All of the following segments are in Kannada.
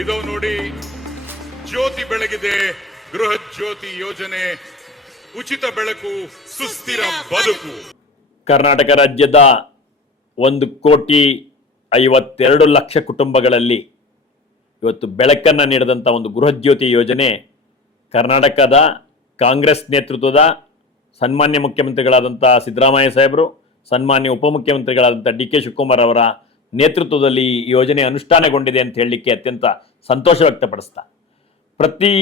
ಇದು ನೋಡಿ ಜ್ಯೋತಿ ಬೆಳಗಿದೆ, ಗೃಹ ಜ್ಯೋತಿ ಯೋಜನೆ, ಉಚಿತ ಬೆಳಕು, ಸುಸ್ಥಿರ ಬದುಕು. ಕರ್ನಾಟಕ ರಾಜ್ಯದ ಒಂದು ಕೋಟಿ ಐವತ್ತೆರಡು ಲಕ್ಷ ಕುಟುಂಬಗಳಲ್ಲಿ ಇವತ್ತು ಬೆಳಕನ್ನು ನೀಡಿದಂಥ ಒಂದು ಗೃಹಜ್ಯೋತಿ ಯೋಜನೆ ಕರ್ನಾಟಕದ ಕಾಂಗ್ರೆಸ್ ನೇತೃತ್ವದ ಸನ್ಮಾನ್ಯ ಮುಖ್ಯಮಂತ್ರಿಗಳಾದಂಥ ಸಿದ್ದರಾಮಯ್ಯ ಸಾಹೇಬರು, ಸನ್ಮಾನ್ಯ ಉಪಮುಖ್ಯಮಂತ್ರಿಗಳಾದಂಥ ಡಿ ಕೆ ಶಿವಕುಮಾರ್ ಅವರ ನೇತೃತ್ವದಲ್ಲಿ ಈ ಯೋಜನೆ ಅನುಷ್ಠಾನಗೊಂಡಿದೆ ಅಂತ ಹೇಳಲಿಕ್ಕೆ ಅತ್ಯಂತ ಸಂತೋಷ ವ್ಯಕ್ತಪಡಿಸ್ತಾ. ಪ್ರತಿ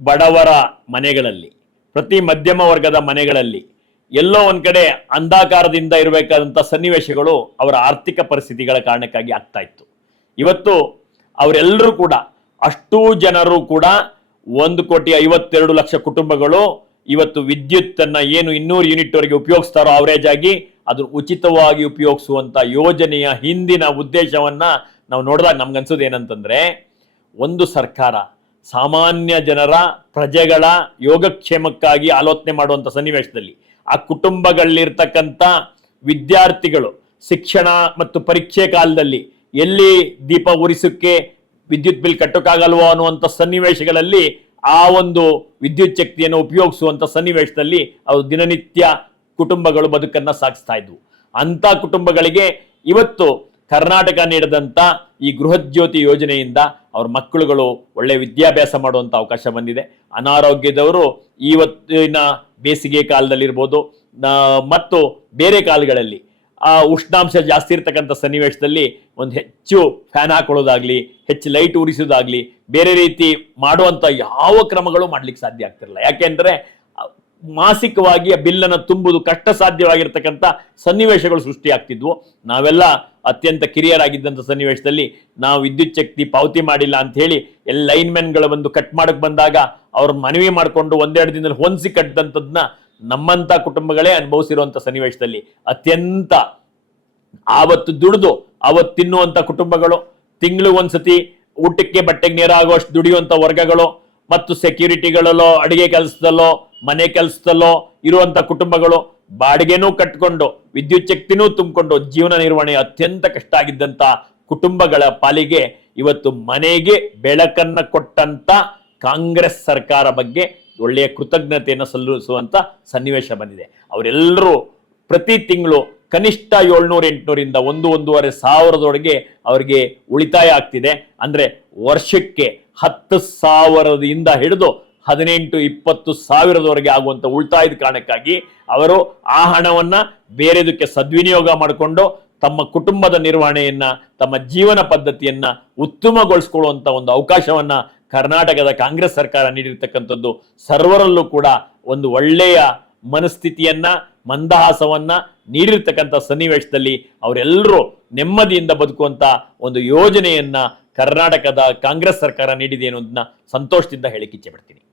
ಬಡವರ ಮನೆಗಳಲ್ಲಿ, ಪ್ರತಿ ಮಧ್ಯಮ ವರ್ಗದ ಮನೆಗಳಲ್ಲಿ ಎಲ್ಲೋ ಒಂದು ಕಡೆ ಅಂಧಾಕಾರದಿಂದ ಇರಬೇಕಾದಂಥ ಸನ್ನಿವೇಶಗಳು ಅವರ ಆರ್ಥಿಕ ಪರಿಸ್ಥಿತಿಗಳ ಕಾರಣಕ್ಕಾಗಿ ಆಗ್ತಾ ಇತ್ತು. ಇವತ್ತು ಅವರೆಲ್ಲರೂ ಕೂಡ, ಅಷ್ಟೂ ಜನರು ಕೂಡ ಒಂದು ಕೋಟಿ ಐವತ್ತೆರಡು ಲಕ್ಷ ಕುಟುಂಬಗಳು ಇವತ್ತು ವಿದ್ಯುತ್ತನ್ನು ಏನು ಇನ್ನೂರು ಯೂನಿಟ್ವರೆಗೆ ಉಪಯೋಗಿಸ್ತಾರೋ ಅವರೇಜ್ ಆಗಿ ಅದು ಉಚಿತವಾಗಿ ಉಪಯೋಗಿಸುವಂತ ಯೋಜನೆಯ ಹಿಂದಿನ ಉದ್ದೇಶವನ್ನ ನಾವು ನೋಡಿದಾಗ ನಮ್ಗನ್ಸೋದು ಏನಂತಂದ್ರೆ, ಒಂದು ಸರ್ಕಾರ ಸಾಮಾನ್ಯ ಜನರ ಪ್ರಜೆಗಳ ಯೋಗಕ್ಷೇಮಕ್ಕಾಗಿ ಆಲೋಚನೆ ಮಾಡುವಂಥ ಸನ್ನಿವೇಶದಲ್ಲಿ, ಆ ಕುಟುಂಬಗಳಲ್ಲಿರ್ತಕ್ಕಂಥ ವಿದ್ಯಾರ್ಥಿಗಳು ಶಿಕ್ಷಣ ಮತ್ತು ಪರೀಕ್ಷೆ ಕಾಲದಲ್ಲಿ ಎಲ್ಲಿ ದೀಪ ಉರಿಸಕ್ಕೆ ವಿದ್ಯುತ್ ಬಿಲ್ ಕಟ್ಟೋಕ್ಕಾಗಲ್ವೋ ಅನ್ನುವಂಥ ಸನ್ನಿವೇಶಗಳಲ್ಲಿ ಆ ಒಂದು ವಿದ್ಯುತ್ ಶಕ್ತಿಯನ್ನು ಉಪಯೋಗಿಸುವಂಥ ಸನ್ನಿವೇಶದಲ್ಲಿ ಅವರು ದಿನನಿತ್ಯ ಕುಟುಂಬಗಳು ಬದುಕನ್ನ ಸಾಗಿಸ್ತಾ ಇದ್ವು. ಅಂತ ಕುಟುಂಬಗಳಿಗೆ ಇವತ್ತು ಕರ್ನಾಟಕ ನೀಡಿದಂಥ ಈ ಗೃಹಜ್ಯೋತಿ ಯೋಜನೆಯಿಂದ ಅವ್ರ ಮಕ್ಕಳುಗಳು ಒಳ್ಳೆ ವಿದ್ಯಾಭ್ಯಾಸ ಮಾಡುವಂಥ ಅವಕಾಶ ಬಂದಿದೆ. ಅನಾರೋಗ್ಯದವರು ಇವತ್ತಿನ ಬೇಸಿಗೆ ಕಾಲದಲ್ಲಿರ್ಬೋದು ಮತ್ತು ಬೇರೆ ಕಾಲಗಳಲ್ಲಿ, ಆ, ಉಷ್ಣಾಂಶ ಜಾಸ್ತಿ ಇರ್ತಕ್ಕಂಥ ಸನ್ನಿವೇಶದಲ್ಲಿ ಒಂದು ಹೆಚ್ಚು ಫ್ಯಾನ್ ಹಾಕೊಳ್ಳೋದಾಗ್ಲಿ, ಹೆಚ್ಚು ಲೈಟ್ ಉರಿಸೋದಾಗ್ಲಿ, ಬೇರೆ ರೀತಿ ಮಾಡುವಂಥ ಯಾವ ಕ್ರಮಗಳು ಮಾಡ್ಲಿಕ್ಕೆ ಸಾಧ್ಯ ಆಗ್ತಿರಲ್ಲ ಯಾಕೆಂದ್ರೆ ಮಾಸಿಕವಾಗಿ ಆ ಬಿಲ್ಲನ್ನು ತುಂಬುದು ಕಷ್ಟ ಸಾಧ್ಯವಾಗಿರ್ತಕ್ಕಂಥ ಸನ್ನಿವೇಶಗಳು ಸೃಷ್ಟಿಯಾಗ್ತಿದ್ವು. ನಾವೆಲ್ಲ ಅತ್ಯಂತ ಕಿರಿಯರಾಗಿದ್ದಂಥ ಸನ್ನಿವೇಶದಲ್ಲಿ ನಾವು ವಿದ್ಯುತ್ ಶಕ್ತಿ ಪಾವತಿ ಮಾಡಿಲ್ಲ ಅಂತ ಹೇಳಿ ಎಲ್ಲ ಲೈನ್ಮೆನ್ಗಳು ಬಂದು ಕಟ್ ಮಾಡಕ್ ಬಂದಾಗ ಅವ್ರ ಮನವಿ ಮಾಡಿಕೊಂಡು ಒಂದೆರಡು ದಿನದಲ್ಲಿ ಹೊಂದಿಸಿ ಕಟ್ಟಿದಂಥದ್ದನ್ನ ನಮ್ಮಂಥ ಕುಟುಂಬಗಳೇ ಅನುಭವಿಸಿರುವಂಥ ಸನ್ನಿವೇಶದಲ್ಲಿ. ಅತ್ಯಂತ ಆವತ್ತು ದುಡಿದು ಅವತ್ತು ತಿನ್ನುವಂಥ ಕುಟುಂಬಗಳು ತಿಂಗಳು ಒಂದ್ಸತಿ ಊಟಕ್ಕೆ ಬಟ್ಟೆಗೆ ನೇರಾಗುವಷ್ಟು ದುಡಿಯುವಂಥ ವರ್ಗಗಳು, ಮತ್ತು ಸೆಕ್ಯೂರಿಟಿಗಳಲ್ಲೋ ಅಡುಗೆ ಕೆಲಸದಲ್ಲೋ ಮನೆ ಕೆಲಸದಲ್ಲೋ ಇರುವಂತ ಕುಟುಂಬಗಳು ಬಾಡಿಗೆನೂ ಕಟ್ಕೊಂಡು, ವಿದ್ಯುತ್ ಶಕ್ತಿನೂ ತುಂಬಿಕೊಂಡು ಜೀವನ ನಿರ್ವಹಣೆ ಅತ್ಯಂತ ಕಷ್ಟ ಆಗಿದ್ದಂತ ಕುಟುಂಬಗಳ ಪಾಲಿಗೆ ಇವತ್ತು ಮನೆಗೆ ಬೆಳಕನ್ನ ಕೊಟ್ಟಂತ ಕಾಂಗ್ರೆಸ್ ಸರ್ಕಾರ ಬಗ್ಗೆ ಒಳ್ಳೆಯ ಕೃತಜ್ಞತೆಯನ್ನು ಸಲ್ಲಿಸುವಂತ ಸನ್ನಿವೇಶ ಬಂದಿದೆ. ಅವರೆಲ್ಲರೂ ಪ್ರತಿ ತಿಂಗಳು ಕನಿಷ್ಠ ಏಳ್ನೂರ, ಎಂಟುನೂರಿಂದ ಒಂದು, ಒಂದೂವರೆ ಸಾವಿರದೊಳಗೆ ಅವರಿಗೆ ಉಳಿತಾಯ ಆಗ್ತಿದೆ. ಅಂದ್ರೆ ವರ್ಷಕ್ಕೆ ಹತ್ತು ಸಾವಿರದಿಂದ ಹಿಡಿದು ಹದಿನೆಂಟು ಇಪ್ಪತ್ತು ಸಾವಿರದವರೆಗೆ ಆಗುವಂತ ಉಳಿತಾಯದ ಕಾರಣಕ್ಕಾಗಿ ಅವರು ಆ ಹಣವನ್ನು ಬೇರೆದಕ್ಕೆ ಸದ್ವಿನಿಯೋಗ ಮಾಡಿಕೊಂಡು ತಮ್ಮ ಕುಟುಂಬದ ನಿರ್ವಹಣೆಯನ್ನ, ತಮ್ಮ ಜೀವನ ಪದ್ಧತಿಯನ್ನ ಉತ್ತಮಗೊಳಿಸ್ಕೊಳ್ಳುವಂಥ ಒಂದು ಅವಕಾಶವನ್ನ ಕರ್ನಾಟಕದ ಕಾಂಗ್ರೆಸ್ ಸರ್ಕಾರ ನೀಡಿರ್ತಕ್ಕಂಥದ್ದು. ಸರ್ವರಲ್ಲೂ ಕೂಡ ಒಂದು ಒಳ್ಳೆಯ ಮನಸ್ಥಿತಿಯನ್ನ, ಮಂದಹಾಸವನ್ನ ನೀಡಿರ್ತಕ್ಕಂಥ ಸನ್ನಿವೇಶದಲ್ಲಿ ಅವರೆಲ್ಲರೂ ನೆಮ್ಮದಿಯಿಂದ ಬದುಕುವಂತ ಒಂದು ಯೋಜನೆಯನ್ನ ಕರ್ನಾಟಕದ ಕಾಂಗ್ರೆಸ್ ಸರ್ಕಾರ ನೀಡಿದೆ ಅನ್ನೋದನ್ನ ಸಂತೋಷದಿಂದ ಹೇಳಿಕಿಚ್ಚೆ ಪಡ್ತೀನಿ.